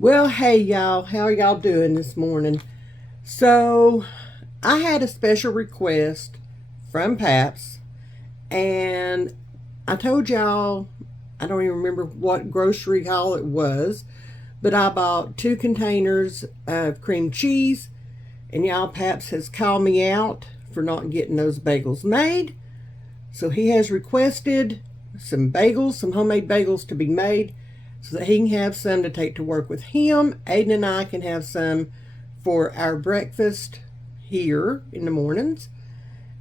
Well, hey y'all, how are y'all doing this morning? So, I had a special request from Paps, and I told y'all, I don't even remember what grocery haul it was, but I bought 2 containers of cream cheese, and y'all, Paps has called me out for not getting those bagels made. So, he has requested some bagels, some homemade bagels to be made so that he can have some to take to work with him. Aiden and I can have some for our breakfast here in the mornings.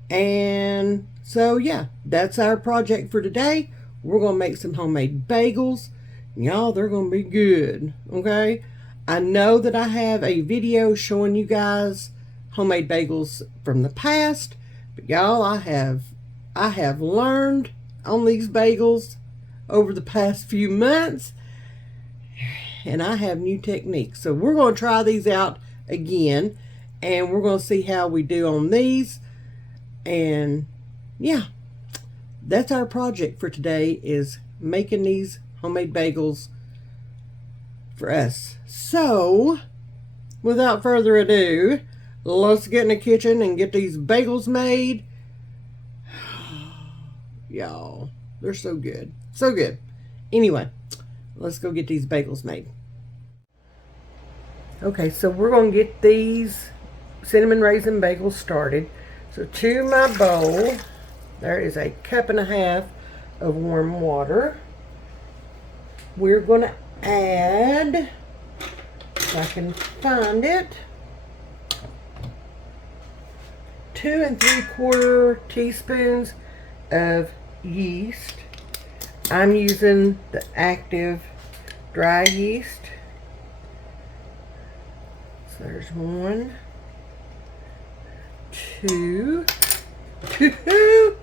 And so, yeah, that's our project for today. We're going to make some homemade bagels. Y'all, they're going to be good, okay? I know that I have a video showing you guys homemade bagels from the past, but y'all, I have learned on these bagels over the past few months, and I have new techniques. So we're going to try these out again, and we're going to see how we do on these. And yeah, that's our project for today, is making these homemade bagels for us. So without further ado, let's get in the kitchen and get these bagels made. Y'all, they're so good. So good. Anyway, let's go get these bagels made. Okay, so we're going to get these cinnamon raisin bagels started. So to my bowl, there is 1.5 cups of warm water. We're going to add, if I can find it, 2 3/4 teaspoons of yeast. I'm using the active dry yeast. So there's 1, 2, 1/2.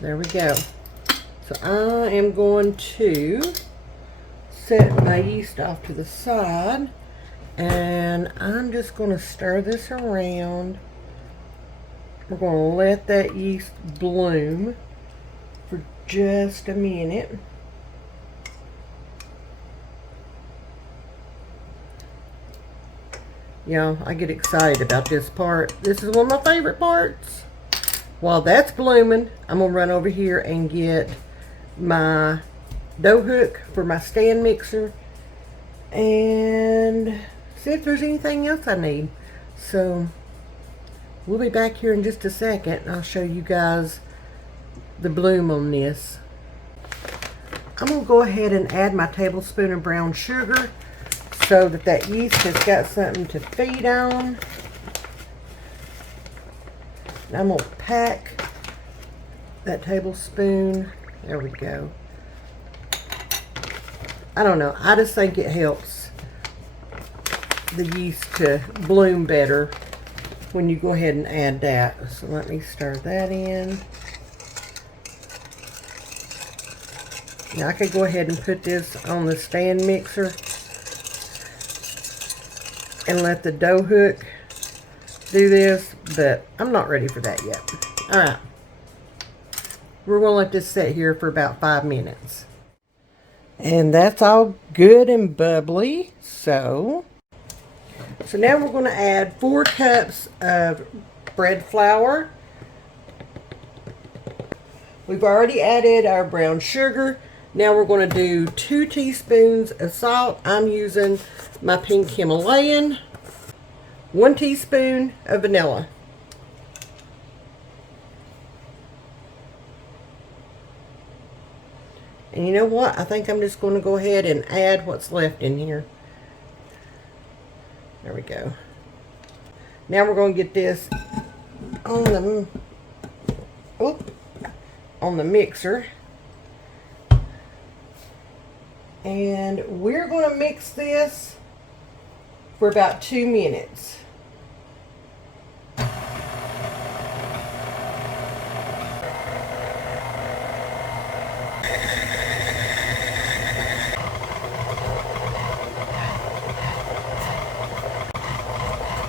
There we go. So I am going to set my yeast off to the side, and I'm just going to stir this around. We're going to let that yeast bloom for just a minute. Y'all, I get excited about this part. This is one of my favorite parts. While that's blooming, I'm going to run over here and get my dough hook for my stand mixer and see if there's anything else I need. So we'll be back here in just a second, and I'll show you guys the bloom on this. I'm going to go ahead and add my tablespoon of brown sugar so that that yeast has got something to feed on. And I'm going to pack that tablespoon. There we go. I don't know. I just think it helps the yeast to bloom better when you go ahead and add that. So let me stir that in. Now I could go ahead and put this on the stand mixer and let the dough hook do this, but I'm not ready for that yet. All right. We're going to let this sit here for about 5 minutes. And that's all good and bubbly. So now we're going to add 4 cups of bread flour. We've already added our brown sugar. Now we're going to do 2 teaspoons of salt. I'm using my pink Himalayan. 1 teaspoon of vanilla. And you know what? I think I'm just going to go ahead and add what's left in here. There we go. Now we're going to get this on the mixer. And we're going to mix this for about 2 minutes.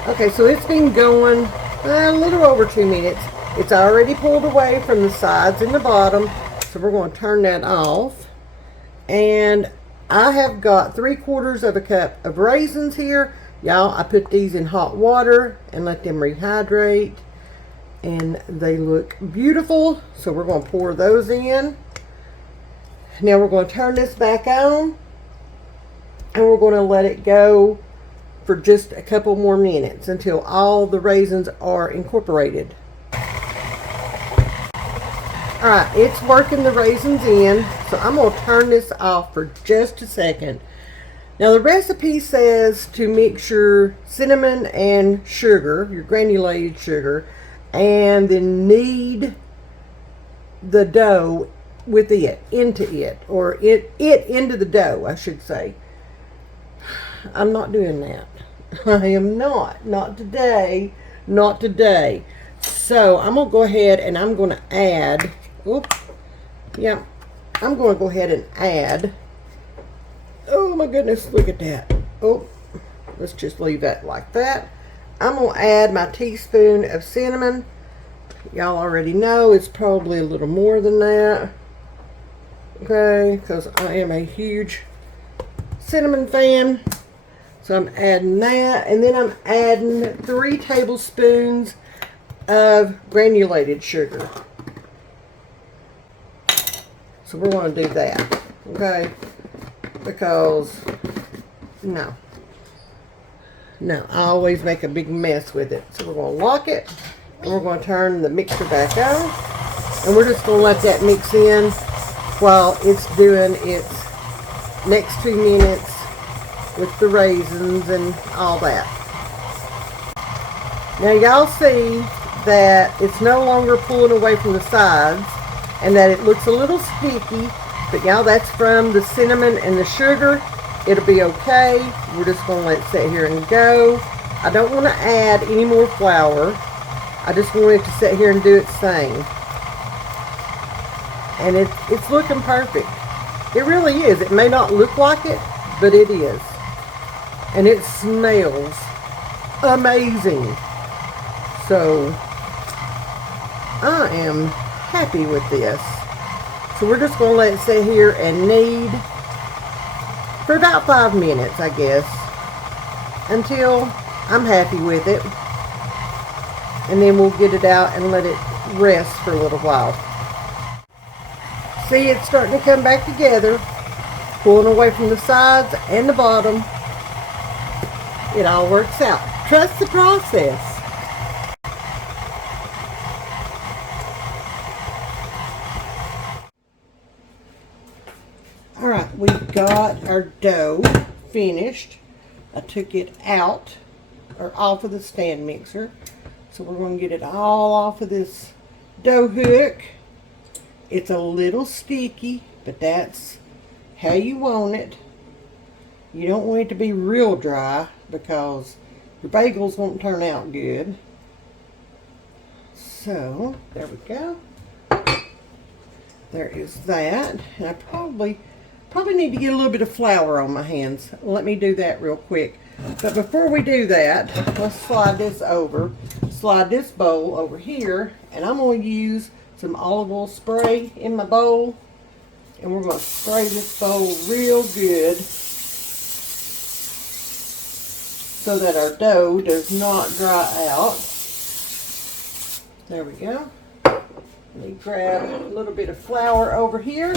Okay, so it's been going a little over 2 minutes. It's already pulled away from the sides and the bottom, so we're going to turn that off. And I have got 3/4 of a cup of raisins here. Y'all, I put these in hot water and let them rehydrate, and they look beautiful. So we're going to pour those in. Now we're going to turn this back on, and we're going to let it go for just a couple more minutes until all the raisins are incorporated. Alright, it's working the raisins in, so I'm going to turn this off for just a second. Now the recipe says to mix your cinnamon and sugar, your granulated sugar, and then knead the dough with it, into it, or it into the dough, I should say. I'm not doing that. I am not today, not today. So I'm going to go ahead and I'm going to add, I'm going to go ahead and add, oh my goodness, look at that. Oh, let's just leave that like that. I'm going to add my teaspoon of cinnamon. Y'all already know it's probably a little more than that. Okay, because I am a huge cinnamon fan. So I'm adding that, and then I'm adding 3 tablespoons of granulated sugar. So we're going to do that, okay? Because, no, I always make a big mess with it. So we're going to lock it, and we're going to turn the mixer back on, and we're just going to let that mix in while it's doing its next 2 minutes with the raisins and all that. Now y'all see that it's no longer pulling away from the sides and that it looks a little sticky, but y'all, that's from the cinnamon and the sugar. It'll be okay. We're just going to let it sit here and go. I don't want to add any more flour. I just want it to sit here and do its thing. And it's looking perfect. It really is. It may not look like it, but it is. And it smells amazing. So I am happy with this. So we're just going to let it sit here and knead for about 5 minutes, I guess, until I'm happy with it. And then we'll get it out and let it rest for a little while. See, it's starting to come back together, pulling away from the sides and the bottom. It all works out. Trust the process. Alright, we got our dough finished. I took it out, or off of the stand mixer. So we're going to get it all off of this dough hook. It's a little sticky, but that's how you want it. You don't want it to be real dry because your bagels won't turn out good. So, there we go. There is that. And I probably need to get a little bit of flour on my hands. Let me do that real quick. But before we do that, let's slide this over. Slide this bowl over here, and I'm going to use some olive oil spray in my bowl. And we're going to spray this bowl real good so that our dough does not dry out. There we go. Let me grab a little bit of flour over here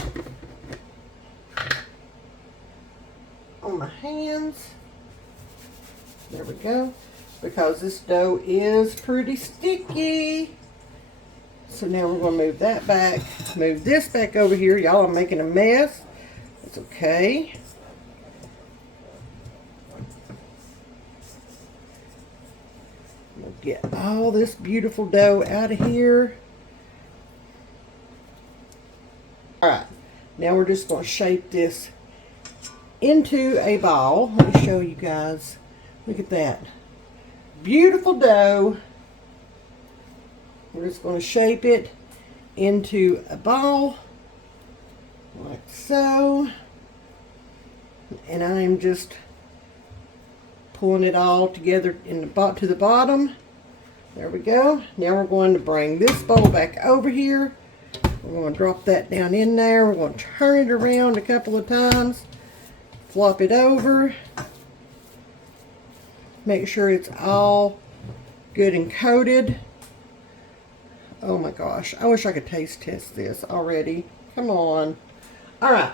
on my hands. There we go. Because this dough is pretty sticky. So now we're going to move that back. Move this back over here. Y'all are making a mess. It's okay. We'll get all this beautiful dough out of here. Alright. Now we're just going to shape this into a ball. Let me show you guys. Look at that. Beautiful dough. We're just going to shape it into a ball like so, and I'm just pulling it all together in the to the bottom There we go. Now we're going to bring this bowl back over here. We're going to drop that down in there. We're going to turn it around a couple of times. Flop it over. Make sure it's all good and coated. Oh my gosh. I wish I could taste test this already. Come on. Alright.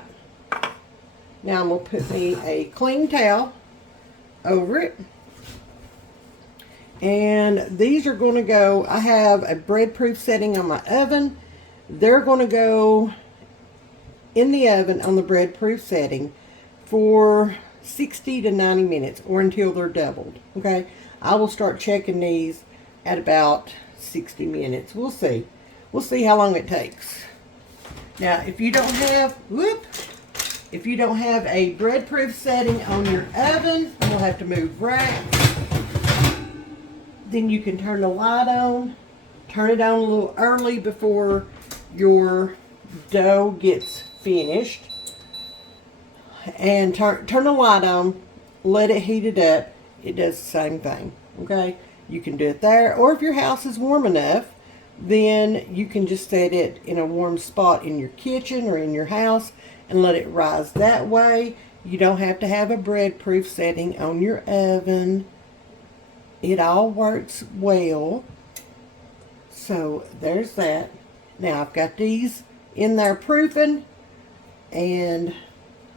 Now I'm going to put me a clean towel over it. And these are going to go, I have a bread proof setting on my oven. They're going to go in the oven on the bread proof setting for 60 to 90 minutes or until they're doubled. Okay, I will start checking these at about 60 minutes. We'll see. We'll see how long it takes. Now, if you don't have, if you don't have a bread proof setting on your oven, you'll have to move racks. Then you can turn the light on. Turn it on a little early before your dough gets finished. And turn the light on. Let it heat it up. It does the same thing. Okay? You can do it there. Or if your house is warm enough, then you can just set it in a warm spot in your kitchen or in your house and let it rise that way. You don't have to have a bread proof setting on your oven. It all works well. So there's that. Now I've got these in there proofing, and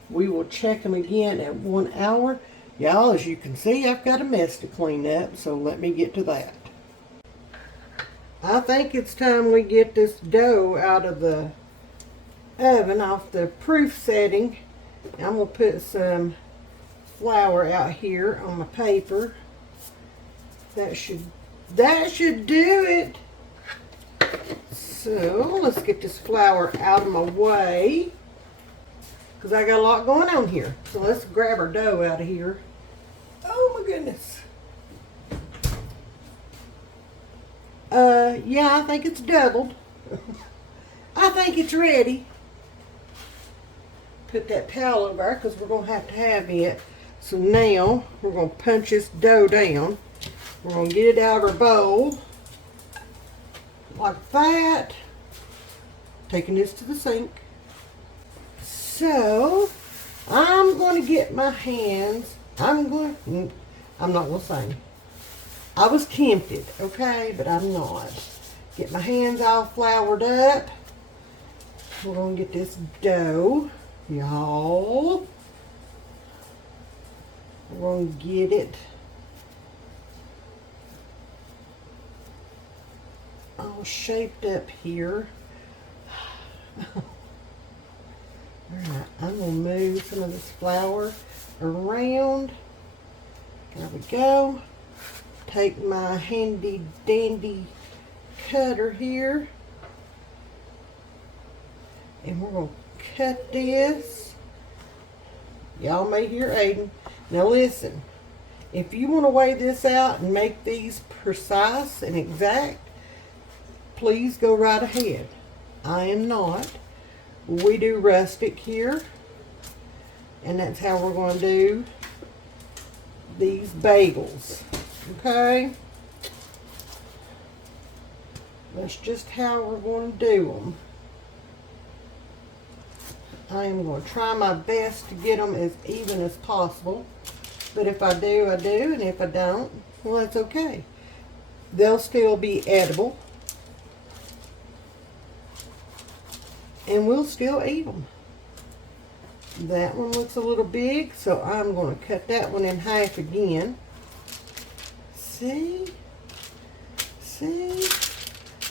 we will check them again at 1 hour. Y'all, as you can see, I've got a mess to clean up, so let me get to that. I think it's time we get this dough out of the oven off the proof setting. I'm going to put some flour out here on my paper. That should do it. So let's get this flour out of my way, because I got a lot going on here. So let's grab our dough out of here. Oh my goodness. Yeah, I think it's doubled. I think it's ready. Put that towel over there because we're going to have it. So now we're going to punch this dough down. We're going to get it out of our bowl. Like that. Taking this to the sink. So, I'm going to get my hands. I'm not going to say. I was tempted, okay, but I'm not. Get my hands all floured up. We're going to get this dough, y'all. We're going to get it all shaped up here. Alright, I'm going to move some of this flour around. There we go. Take my handy dandy cutter here. And we're going to cut this. Y'all may hear Aiden. Now listen, if you want to weigh this out and make these precise and exact, please go right ahead. I am not. We do rustic here, and that's how we're going to do these bagels. Okay? That's just how we're going to do them. I am going to try my best to get them as even as possible. But if I do, I do. And if I don't, well, that's okay. They'll still be edible. And we'll still eat them. That one looks a little big, so I'm going to cut that one in half again. See? See?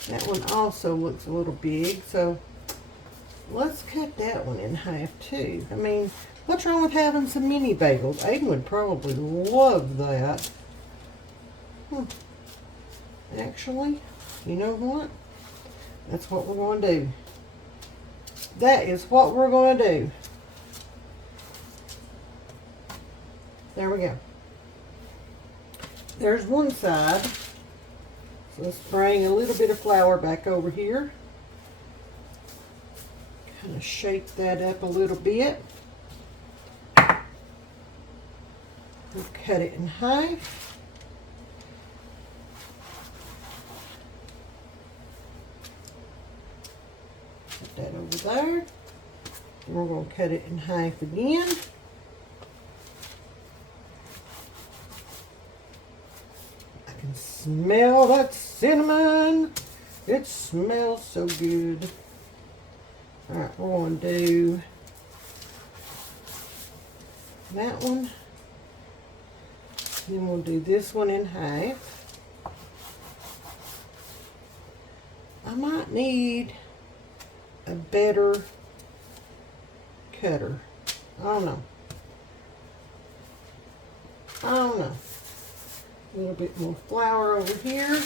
That one also looks a little big, so let's cut that one in half too. I mean, what's wrong with having some mini bagels? Aiden would probably love that. Actually, you know what? That's what we're going to do. That is what we're going to do. There we go. There's one side. So let's bring a little bit of flour back over here. Kind of shake that up a little bit. We'll cut it in half. that over there. And we're going to cut it in half again. I can smell that cinnamon. It smells so good. Alright, we're going to do that one. Then we'll do this one in half. I might need a better cutter. I don't know. A little bit more flour over here.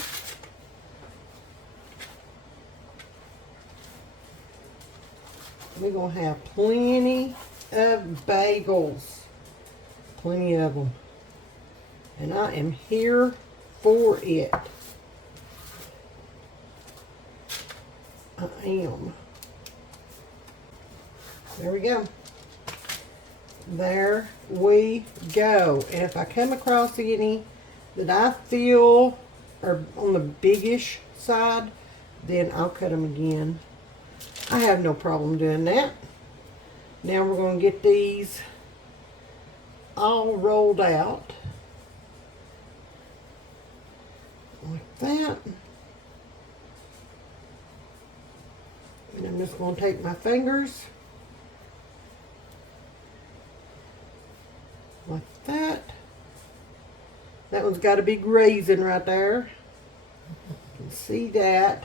We're going to have plenty of bagels. Plenty of them. And I am here for it. I am. There we go. There we go. And if I come across any that I feel are on the biggish side, then I'll cut them again. I have no problem doing that. Now we're going to get these all rolled out like that. And I'm just going to take my fingers like that. That one's got a big raisin right there. You can see that.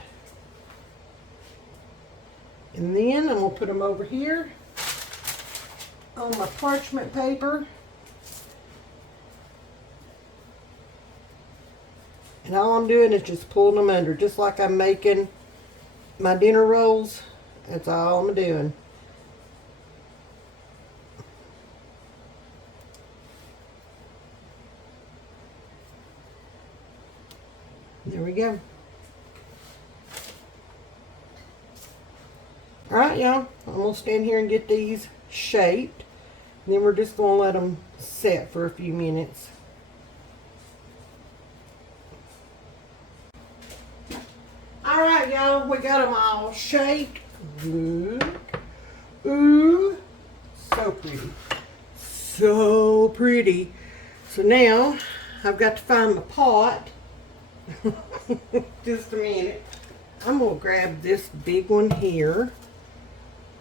And then I'm going to put them over here on my parchment paper. And all I'm doing is just pulling them under, just like I'm making my dinner rolls. That's all I'm doing. There we go. Alright, y'all. I'm going to stand here and get these shaped. And then we're just going to let them set for a few minutes. Alright, y'all. We got them all shaped. Look. Ooh. So pretty. So pretty. So now, I've got to find my pot. Just a minute. I'm going to grab this big one here.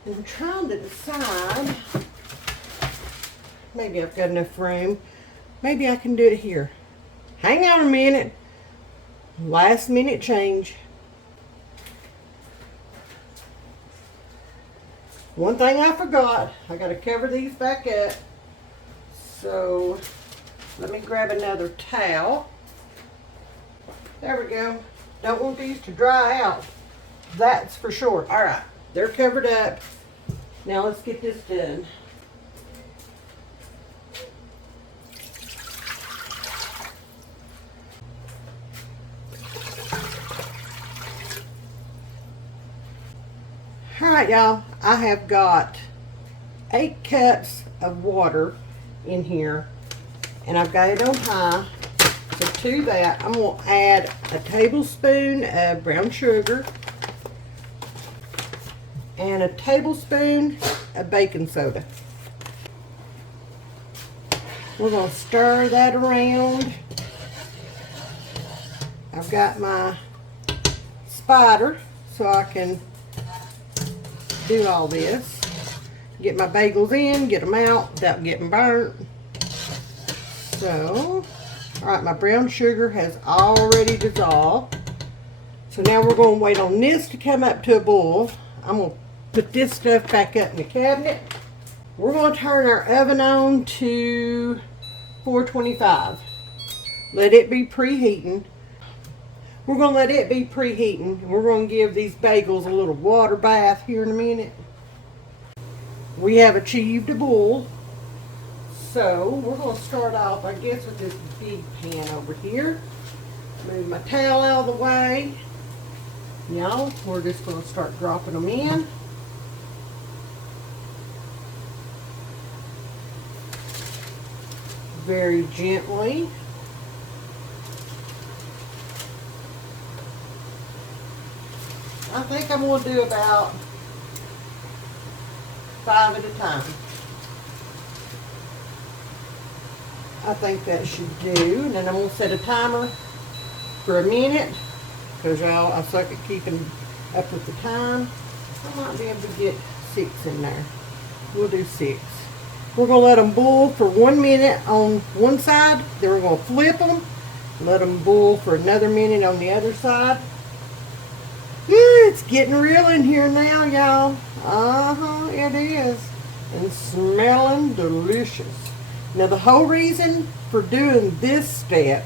And I'm trying to decide, maybe I've got enough room. Maybe I can do it here. Hang on a minute. Last minute change. One thing I forgot, I got to cover these back up. So let me grab another towel. There we go. Don't want these to dry out. That's for sure. All right, they're covered up. Now let's get this done. All right, y'all. I have got 8 cups of water in here, and I've got it on high. So to that, I'm going to add a tablespoon of brown sugar and a tablespoon of baking soda. We're going to stir that around. I've got my spider so I can do all this. Get my bagels in, get them out without getting burnt. So, alright, my brown sugar has already dissolved. So now we're going to wait on this to come up to a boil. I'm going to put this stuff back up in the cabinet. We're going to turn our oven on to 425. Let it be preheating. We're going to let it be preheating. We're going to give these bagels a little water bath here in a minute. We have achieved a boil. So we're going to start off, I guess, with this big pan over here. Move my towel out of the way. Now we're just going to start dropping them in. Very gently. I think I'm going to do about 5 at a time. I think that should do. And then I'm going to set a timer for a minute, because y'all, I suck at keeping up with the time. I might be able to get 6 in there. We'll do 6. We're going to let them boil for 1 minute on one side. Then we're going to flip them. Let them boil for another minute on the other side. Yeah, it's getting real in here now, y'all. It is. And smelling delicious. Now, the whole reason for doing this step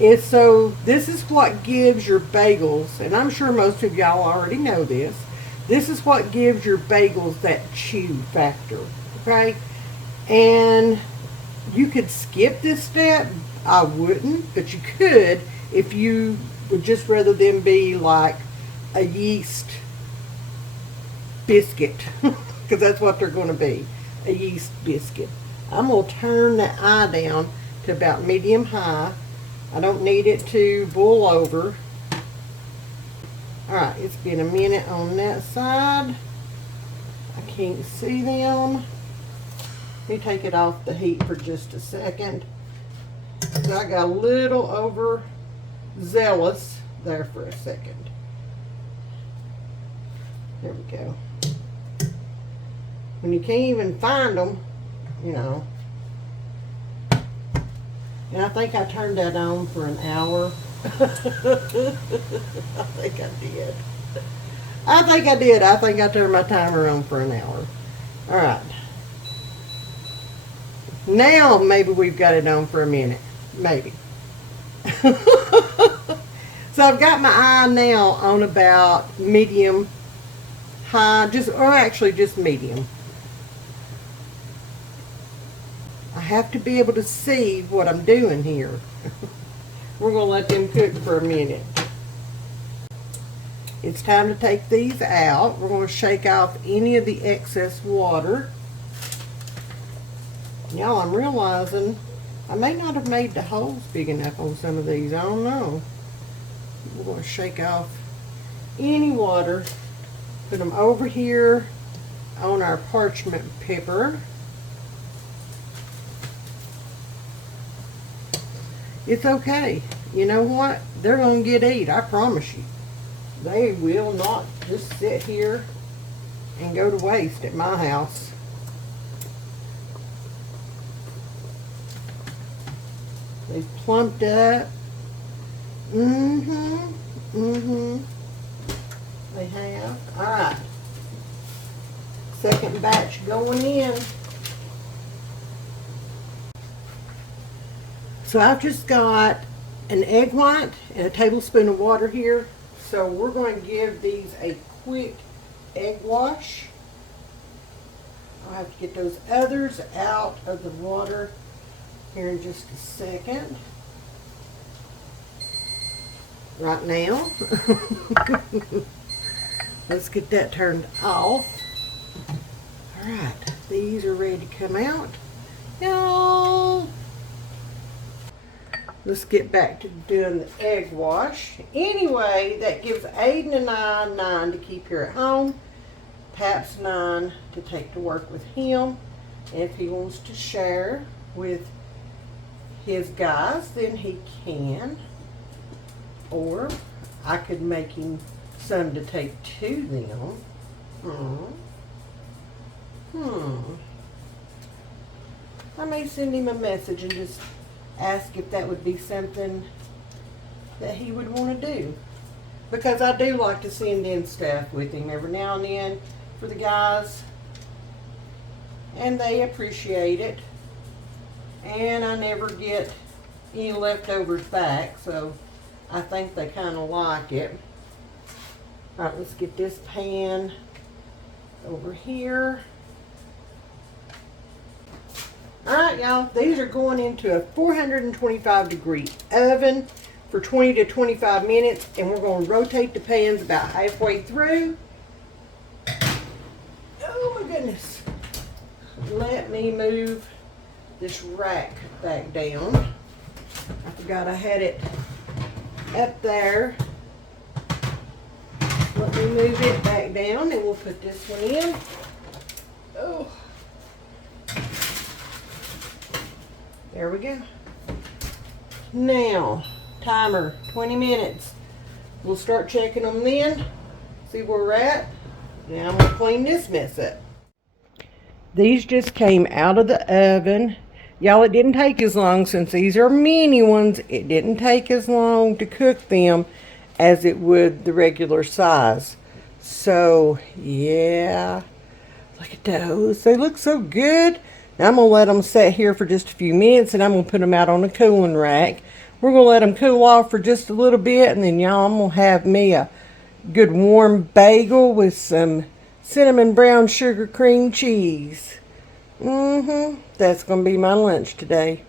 is so this is what gives your bagels, and I'm sure most of y'all already know this, this is what gives your bagels that chew factor, okay? And you could skip this step. I wouldn't, but you could if you would just rather them be like a yeast biscuit, because that's what they're going to be, a yeast biscuit. I'm going to turn the eye down to about medium high. I don't need it to boil over. Alright, it's been a minute on that side. I can't see them. Let me take it off the heat for just a second. So I got a little overzealous there for a second. There we go. When you can't even find them, you know. And I think I turned that on for an hour. I think I did. I think I turned my timer on for an hour. Alright. Now maybe we've got it on for a minute. Maybe. So I've got my eye now on about medium high, just medium. I have to be able to see what I'm doing here. We're going to let them cook for a minute. It's time to take these out. We're going to shake off any of the excess water. Y'all, I'm realizing I may not have made the holes big enough on some of these. I don't know. We're going to shake off any water. Put them over here on our parchment paper. It's okay. You know what? They're going to get eat, I promise you. They will not just sit here and go to waste at my house. They've plumped up. They have. Alright. Second batch going in. So I've just got an egg white and a tablespoon of water here. So we're going to give these a quick egg wash. I'll have to get those others out of the water here in just a second. Right now. Let's get that turned off. Alright, these are ready to come out. Y'all. Let's get back to doing the egg wash. Anyway, that gives Aiden and I 9 to keep here at home. Pap's 9 to take to work with him. And if he wants to share with his guys, then he can. Or I could make him some to take to them. I may send him a message and just ask if that would be something that he would want to do. Because I do like to send in stuff with him every now and then for the guys. And they appreciate it. And I never get any leftovers back, so I think they kind of like it. Alright, let's get this pan over here. Alright, y'all, these are going into a 425 degree oven for 20 to 25 minutes, and we're going to rotate the pans about halfway through. Oh my goodness. Let me move this rack back down. I forgot I had it up there. Let me move it back down and we'll put this one in. Oh. There we go. Now, timer, 20 minutes. We'll start checking them then, see where we're at. Now I'm gonna clean this mess up. These just came out of the oven. Y'all, it didn't take as long since these are mini ones. It didn't take as long to cook them as it would the regular size. So, yeah, look at those. They look so good. Now I'm going to let them sit here for just a few minutes, and I'm going to put them out on the cooling rack. We're going to let them cool off for just a little bit, and then y'all, I'm going to have me a good warm bagel with some cinnamon brown sugar cream cheese. That's going to be my lunch today.